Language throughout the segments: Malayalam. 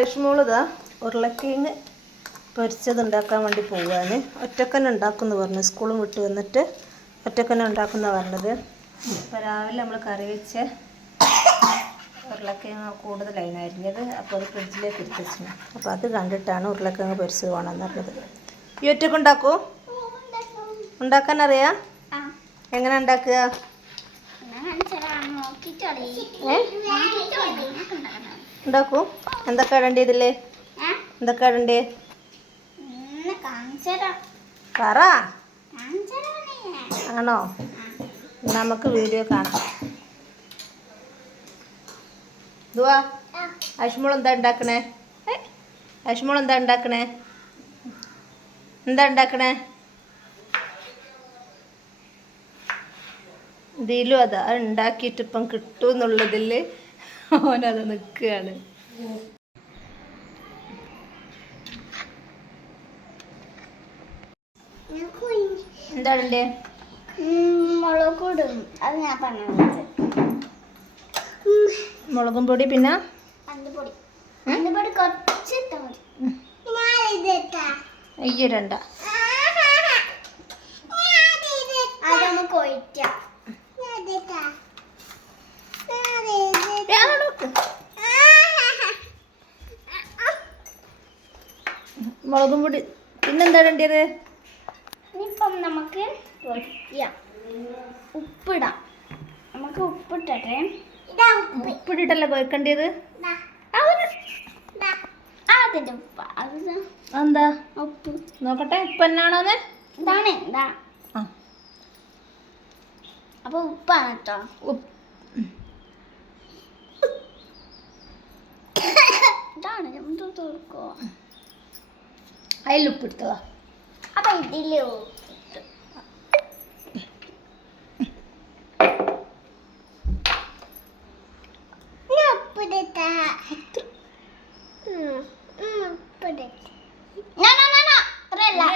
ഐഷ്മോളിതാ ഉരുളക്കിഴങ്ങ് പൊരിച്ചത് ഉണ്ടാക്കാൻ വേണ്ടി പോവാണ് ഒറ്റക്കന്നെ ഉണ്ടാക്കുമെന്ന് പറഞ്ഞു. സ്കൂളും വിട്ട് വന്നിട്ട് ഒറ്റക്കന്നെ ഉണ്ടാക്കുന്ന പറഞ്ഞത്. അപ്പോൾ രാവിലെ നമ്മൾ കറി വെച്ച് ഉരുളക്കിഴങ്ങ് കൂടുതലായിരുന്നു അരിഞ്ഞത് അപ്പോൾ അത് ഫ്രിഡ്ജിലേക്ക് എടുത്ത് വെച്ചു അപ്പോൾ അത് കണ്ടിട്ടാണ് ഉരുളക്കിഴങ്ങ് പൊരിച്ചത് വേണമെന്ന് പറഞ്ഞത്. ഈ ഒറ്റയ്ക്ക് ഉണ്ടാക്കൂ? ഉണ്ടാക്കാൻ അറിയാം എങ്ങനെ ഉണ്ടാക്കുക? ഏ? ഉണ്ടാക്കൂ. എന്തൊക്കെ ഇടണ്ടേ ഇതിൽ? എന്തൊക്കെ ഇടണ്ടേ? പറ. ആണോ? നമുക്ക് വീഡിയോ കാണാം. ഇതുവാ അശ്മോൾ എന്താ ഉണ്ടാക്കണേ? അശ്മോൾ എന്താ ഉണ്ടാക്കണേ? എന്താ ഉണ്ടാക്കണേ? ഇതിലും അതാ. ഉണ്ടാക്കിയിട്ട് ഇപ്പം കിട്ടും എന്നുള്ളതിൽ ഓനത് നിൽക്കുകയാണ് എന്താണല്ലേ മുളകൂടും അത് ഞാൻ പറഞ്ഞത്. മുളകും പൊടി പിന്നെ? അയ്യോ മഞ്ഞപ്പൊടി കുറച്ച് ഇട്ടാ മതി അയ്യരണ്ട അത് നമുക്ക് ഒഴിക്കാം മുളകും പൊടി. പിന്നെന്താ വേണ്ടത് ഇനിയിപ്പം നമുക്ക് ഉപ്പിടാം. നമുക്ക് ഉപ്പിട്ടെ ഉപ്പിട്ടിട്ടല്ലേ കൊയ്ക്കേണ്ടത് അതിന്റെ ഉപ്പ്. അത് എന്താ ഉപ്പ്. നോക്കട്ടെ ഉപ്പ് എന്നാണോന്ന് ഇതാണ് എന്താ അപ്പൊ ഉപ്പാണ് കേട്ടോ. ഉപ്പ്. ഇതാണ് എന്ത് തീർക്കോ? അതിൽ ഉപ്പിട്ടതാ അപ്പൊ ഇതിൽ.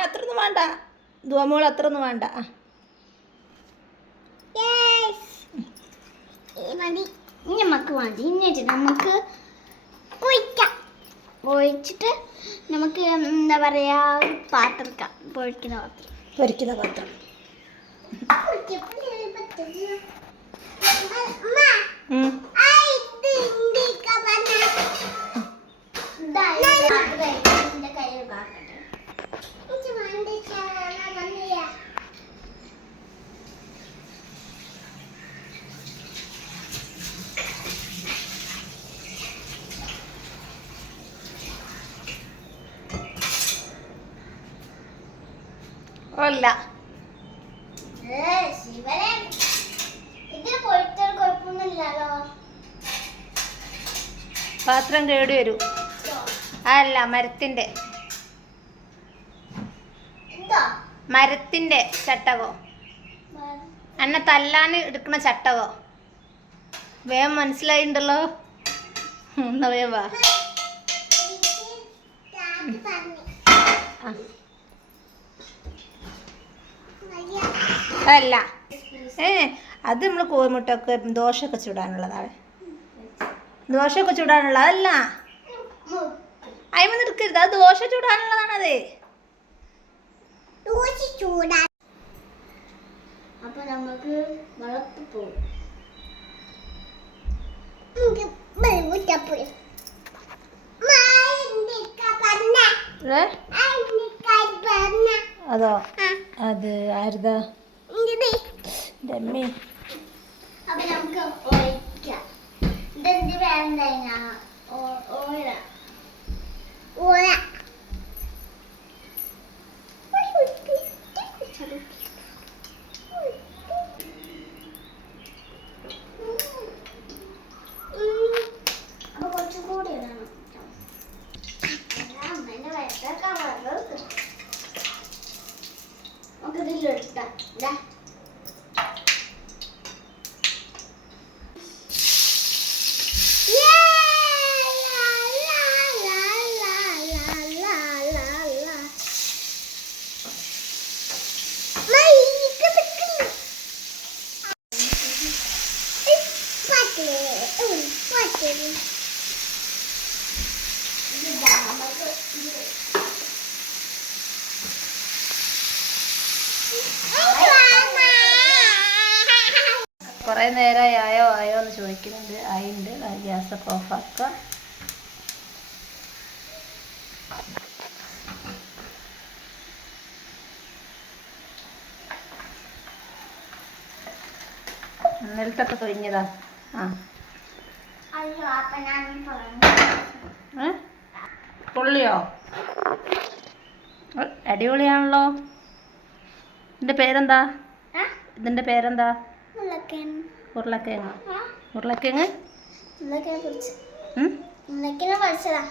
അത്രയൊന്നും വേണ്ട. ദുവമോൾ അത്രയൊന്നും വേണ്ട. ആ. Yes. ഈ മതി. ഇനി നമുക്ക് മതി ഇനി നമുക്ക് ഒഴിച്ചിട്ട് നമുക്ക് എന്താ പറയാ പാത്രം പൊഴിക്കുന്ന പാത്രം. പൊരിക്കുന്ന പാത്രം. കുഴപ്പമൊന്നുമില്ലല്ലോ. പാത്രം കേടി വരൂ. അല്ല മരത്തിന്റെ മരത്തിന്റെ ചട്ടകോ? എന്നെ തല്ലാൻ എടുക്കുന്ന ചട്ടകോ? വേഗം മനസ്സിലായിണ്ടല്ലോ. എന്നാ വേവാ വാ. ആ. അല്ല ഏ അത് നമ്മൾ കോഴിമുട്ടൊക്കെ ദോശയൊക്കെ ചുടാനുള്ളതാണ് ദോശയൊക്കെ ചുടാനുള്ള അതല്ല. അയിമ നിൽക്കരുത് അത് ദോശ ചുടാനുള്ളതാണത്. അപ്പൊ നമുക്ക് വളർത്തി പോകും ഏ? അതോ? അത് ആരുതാ? ഡമ്മി അപ്പൊ നമുക്ക് ഒഴിക്കാം. ഇതെന്ത് വേണ്ട ഓല ഓല കുറേ നേരമായി ആയോ ആയോ എന്ന് ചോദിക്കുന്നുണ്ട്. ആയിണ്ട്. ഗ്യാസൊക്കെ ഓഫാക്കുക ഇന്നലത്തൊക്കെ കഴിഞ്ഞതാ ആ. പൊള്ളിയോ? അടിപൊളിയാണല്ലോ. ഇതിന്റെ പേരെന്താ? ഇതിന്റെ ഇതിന്റെ പേരെന്താ? ഉരുളക്കിഴങ്ങ്. ഉരുളക്കിഴങ്ങ്. മുള്ളക്കനെ പൊരിച്ച് ഉം? മുള്ളക്കനെ പൊരിച്ചതാ.